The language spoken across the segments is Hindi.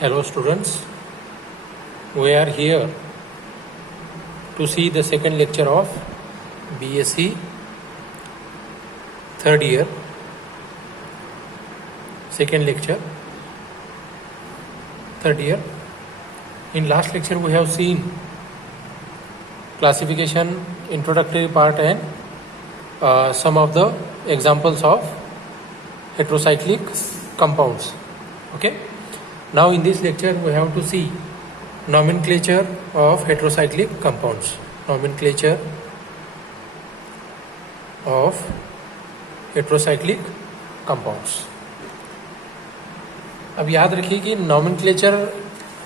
Hello students, we are here to see the second lecture of BSc third year, second lecture, third year. In last lecture we have seen classification, introductory part and some of the examples of heterocyclic compounds. Okay. Now in this lecture we have to see nomenclature of heterocyclic compounds. Nomenclature of heterocyclic compounds. अब याद रखिए कि नॉमेनक्लेचर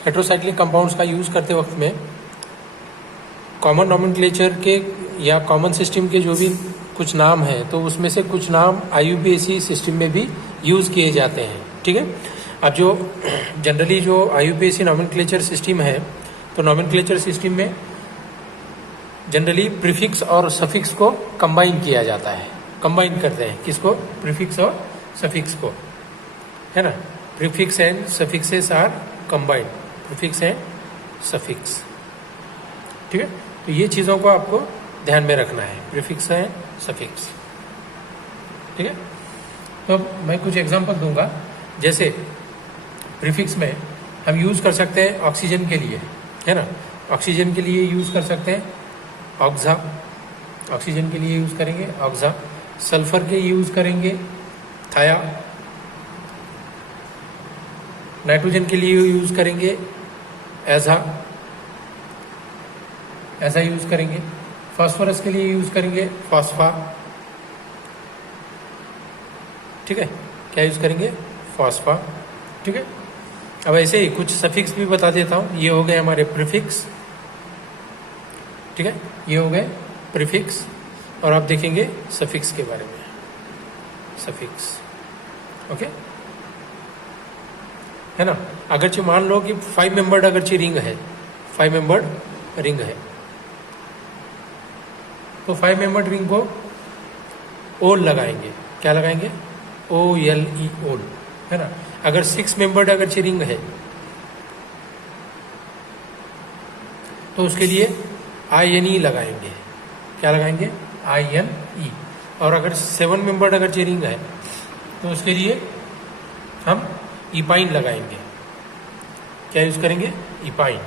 हेटेरोसाइक्लिक कंपाउंड्स का यूज़ करते वक्त में कॉमन नॉमेनक्लेचर के या कॉमन सिस्टम के जो भी कुछ नाम हैं तो उसमें से कुछ नाम IUPAC सिस्टम में भी यूज़ किए जाते हैं. ठीक है. अब जो जनरली जो IUPAC नॉमेनक्लेचर सिस्टम है तो नॉमेनक्लेचर सिस्टम में जनरली प्रीफिक्स और सफिक्स को कंबाइन किया जाता है. कंबाइन करते हैं किसको? प्रीफिक्स और सफिक्स को, है ना. Prefix and suffixes are combined. Prefix and suffix. ठीक है. तो ये चीज़ों को आपको ध्यान में रखना है, प्रीफिक्स एंड सफिक्स. ठीक है. तो मैं कुछ एग्जांपल दूंगा. जैसे प्रीफिक्स में हम यूज़ कर सकते हैं ऑक्सीजन के लिए, है ना. ऑक्सीजन के लिए यूज़ कर सकते हैं ऑक्सा. ऑक्सीजन के लिए यूज़ करेंगे ऑक्सा. सल्फर के यूज़ करेंगे थाया. नाइट्रोजन के लिए यूज़ करेंगे एजा. ऐसा यूज़ करेंगे. फास्फोरस के लिए यूज़ करेंगे फॉस्फा. ठीक है. क्या यूज़ करेंगे? फॉस्फा. ठीक है. अब ऐसे ही कुछ सफिक्स भी बता देता हूँ. ये हो गए हमारे प्रीफिक्स. ठीक है. ये हो गए प्रीफिक्स. और आप देखेंगे सफिक्स के बारे में. सफिक्स. ओके, है ना. अगरचे मान लो कि 5 मेंबर्ड अगरचे रिंग है, 5 मेंबर्ड रिंग है तो 5 मेंबर्ड रिंग को ओल लगाएंगे. क्या लगाएंगे? OLE ओल, है ना. अगर 6 मेंबर्ड अगर रिंग है तो उसके लिए INE लगाएंगे. क्या लगाएंगे? INE. और अगर 7 मेंबर्ड अगर रिंग है तो उसके लिए हम इपाइन लगाएंगे. क्या यूज करेंगे? इपाइन.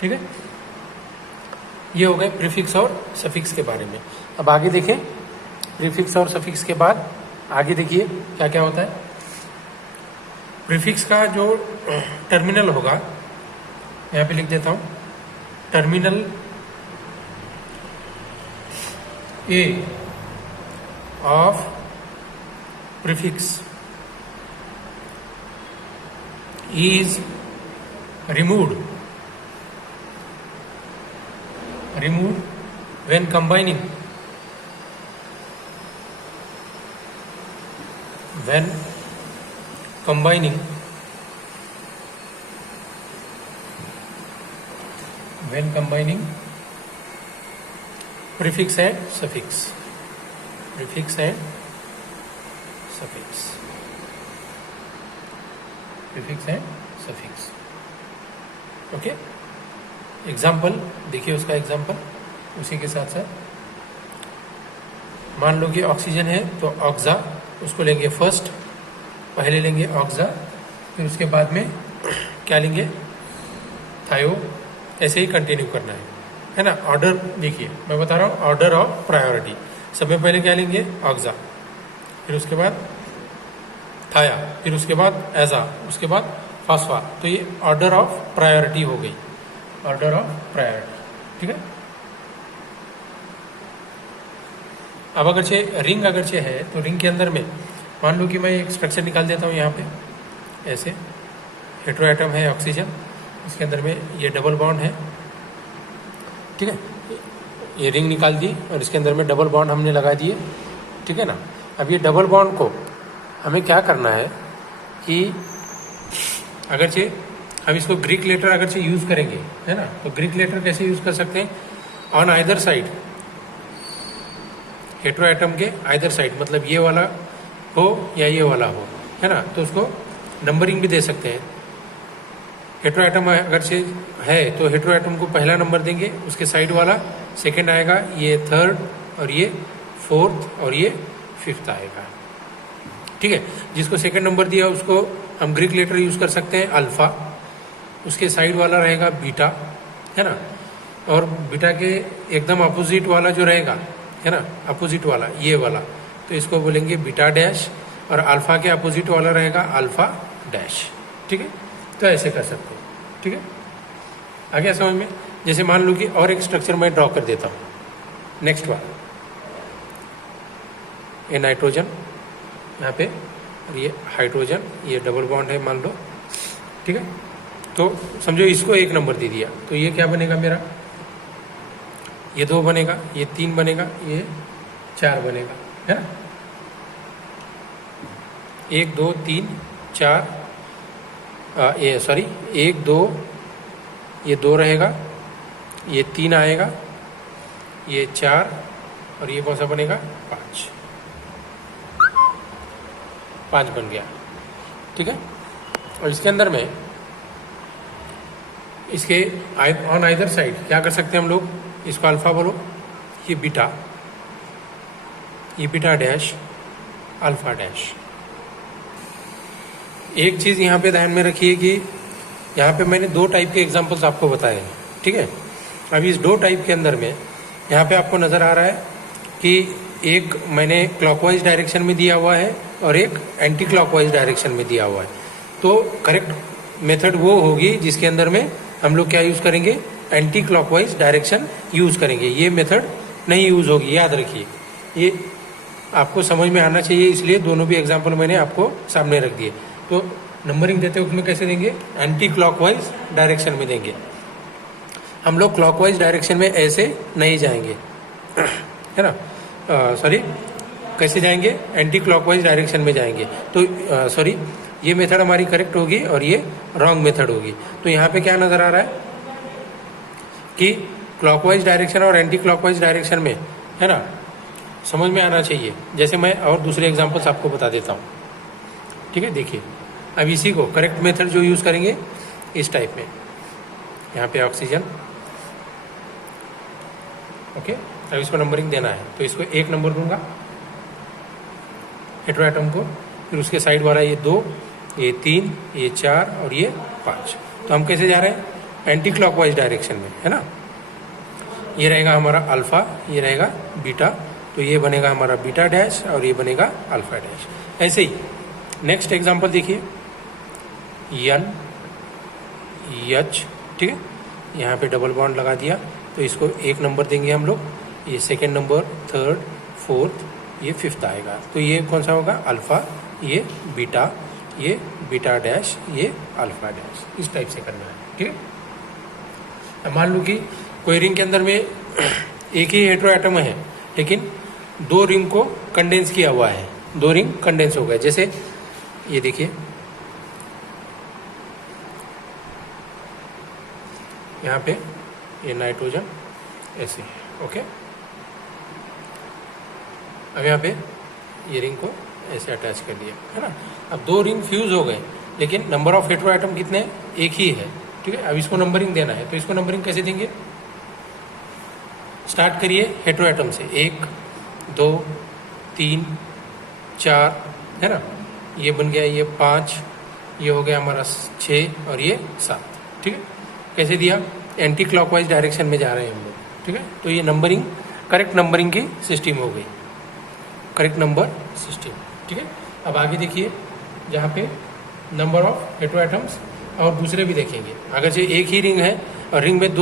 ठीक है. ये हो गए प्रीफिक्स और सफिक्स के बारे में. अब आगे देखें. प्रीफिक्स और सफिक्स के बाद आगे देखिए क्या क्या होता है. प्रीफिक्स का जो टर्मिनल होगा यहाँ पे लिख देता हूं. Terminal A of prefix is removed when combining prefix and suffix. Prefix and suffix. Prefix and suffix. Okay. Example देखिए. उसका एग्जाम्पल उसी के साथ साथ मान लो कि ऑक्सीजन है तो ऑक्सा, उसको लेंगे फर्स्ट. पहले लेंगे ऑक्सा, फिर उसके बाद में क्या लेंगे? थायो. ऐसे ही कंटिन्यू करना है ना. ऑर्डर देखिए, मैं बता रहा हूँ ऑर्डर ऑफ प्रायोरिटी. सबसे पहले क्या लेंगे? ऑक्सा, फिर उसके बाद थाया, फिर उसके बाद एजा, उसके बाद फॉस्फा. तो ये ऑर्डर ऑफ प्रायोरिटी हो गई. Order of priority. ठीक है. अब अगरचे रिंग अगरचे है तो रिंग के अंदर में मान लो कि मैं एक स्ट्रक्चर निकाल देता हूँ यहाँ पे. ऐसे हेटेरो एटम है ऑक्सीजन, इसके अंदर में ये डबल बॉन्ड है. ठीक है. ये रिंग निकाल दी और इसके अंदर में डबल बॉन्ड हमने लगा दिए. ठीक है ना. अब ये डबल बॉन्ड को हमें क्या करना है कि अगरचे हम इसको ग्रीक लेटर अगरचे यूज़ करेंगे, है ना. तो ग्रीक लेटर कैसे यूज़ कर सकते हैं? On either side. Hetero atom के आइदर साइड, मतलब ये वाला हो या ये वाला हो, है ना. तो उसको नंबरिंग भी दे सकते हैं। हेटेरो एटम अगर से है तो हेटेरो एटम को पहला नंबर देंगे, उसके साइड वाला सेकंड आएगा, ये थर्ड और ये फोर्थ और ये फिफ्थ आएगा। ठीक है, जिसको सेकंड नंबर दिया उसको हम ग्रीक लेटर यूज कर सकते हैं अल्फा, उसके साइड वाला रहेगा बीटा, है ना, और बीटा के एकदम अपोजिट वाला जो रहेगा, है ना, अपोजिट वाला ये वाला, तो इसको बोलेंगे बीटा डैश, और अल्फा के अपोजिट वाला रहेगा अल्फा डैश। ठीक है, तो ऐसे कर सकते हैं। ठीक है, आ गया समझ में। जैसे मान लो कि और एक स्ट्रक्चर मैं ड्रॉ कर देता हूँ, नेक्स्ट वाला, ये नाइट्रोजन यहाँ पे और ये हाइड्रोजन, ये डबल बॉन्ड है मान लो। ठीक है, तो समझो इसको एक नंबर दे दिया, तो ये क्या बनेगा मेरा, ये 2 बनेगा, ये 3 बनेगा, ये 4 बनेगा, है ना। 1 2 3 4 ये सॉरी 1 2, ये 2 रहेगा, ये 3 आएगा, ये 4 और ये कौन सा बनेगा 5 बन गया। ठीक है, और इसके अंदर में इसके ऑन आइदर साइड क्या कर सकते हैं हम लोग, इसको अल्फा बोलो, ये बीटा डैश अल्फा डैश। एक चीज़ यहाँ पे ध्यान में रखिए कि यहाँ पे मैंने 2 टाइप के एग्जांपल्स आपको बताए हैं। ठीक है, अभी इस 2 टाइप के अंदर में यहाँ पे आपको नज़र आ रहा है कि एक मैंने क्लॉकवाइज डायरेक्शन में दिया हुआ है और एक एंटी क्लॉकवाइज डायरेक्शन में दिया हुआ है। तो करेक्ट मेथड वो होगी जिसके अंदर में हम लोग क्या यूज़ करेंगे, एंटी क्लॉकवाइज डायरेक्शन यूज़ करेंगे। ये मेथड नहीं यूज़ होगी, याद रखिए, ये आपको समझ में आना चाहिए, इसलिए दोनों भी एग्जाम्पल मैंने आपको सामने रख दिए। तो नंबरिंग देते वक्त में कैसे देंगे, एंटी क्लॉकवाइज डायरेक्शन में देंगे। हम लोग क्लॉकवाइज डायरेक्शन में ऐसे नहीं जाएंगे, है ना, सॉरी कैसे जाएंगे, एंटी क्लॉकवाइज डायरेक्शन में जाएंगे। तो सॉरी ये मेथड हमारी करेक्ट होगी और ये रॉन्ग मेथड होगी। तो यहाँ पे क्या नज़र आ रहा है कि क्लॉकवाइज डायरेक्शन और एंटी क्लॉकवाइज डायरेक्शन में, है ना, समझ में आना चाहिए। जैसे मैं और दूसरे एग्जांपल्स आपको बता देता हूँ। ठीक है, देखिए अब इसी को करेक्ट मेथड जो यूज़ करेंगे इस टाइप में, यहाँ पे ऑक्सीजन, ओके, अब इसको नंबरिंग देना है तो इसको 1 नंबर दूंगा हेटेरो एटम को, फिर उसके साइड वाला ये 2, ये 3, ये 4 और ये 5। तो हम कैसे जा रहे हैं, एंटी क्लॉकवाइज डायरेक्शन में, है ना। ये रहेगा हमारा अल्फा, ये रहेगा बीटा, तो ये बनेगा हमारा बीटा डैश और ये बनेगा अल्फा डैश। ऐसे ही नेक्स्ट एग्जांपल देखिए, एन एच, ठीक है, यहाँ पे डबल बॉन्ड लगा दिया, तो इसको 1 नंबर देंगे हम लोग, ये सेकेंड नंबर, थर्ड, फोर्थ, ये फिफ्थ आएगा। तो ये कौन सा होगा, अल्फा, ये बीटा डैश, ये अल्फा डैश, इस टाइप से करना है। ठीक है, अब मान लो कि कोई रिंग के अंदर में एक ही हेटेरो एटम है लेकिन 2 रिंग को कंडेंस किया हुआ है, 2 रिंग कंडेंस हो गए। जैसे ये देखिए, यहाँ पे ये नाइट्रोजन ऐसे, ओके, अब यहाँ पे ये रिंग को ऐसे अटैच कर दिया, है ना। अब 2 रिंग फ्यूज हो गए लेकिन नंबर ऑफ हेटेरो एटम कितने, एक ही है। ठीक है, अब इसको नंबरिंग देना है, तो इसको नंबरिंग कैसे देंगे, स्टार्ट करिए हेटेरो एटम से, 1 2 3 4, है ना, ये बन गया, ये 5, ये हो गया हमारा 6 और ये 7। ठीक है, कैसे दिया, एंटी क्लॉकवाइज डायरेक्शन में जा रहे हैं हम लोग। ठीक है, तो ये नंबरिंग करेक्ट नंबरिंग की सिस्टम हो गई, करेक्ट नंबर सिस्टम। ठीक है, अब आगे देखिए, जहाँ पे नंबर ऑफ हेटेरो एटम्स और दूसरे भी देखेंगे। अगर से एक ही रिंग है और रिंग में 2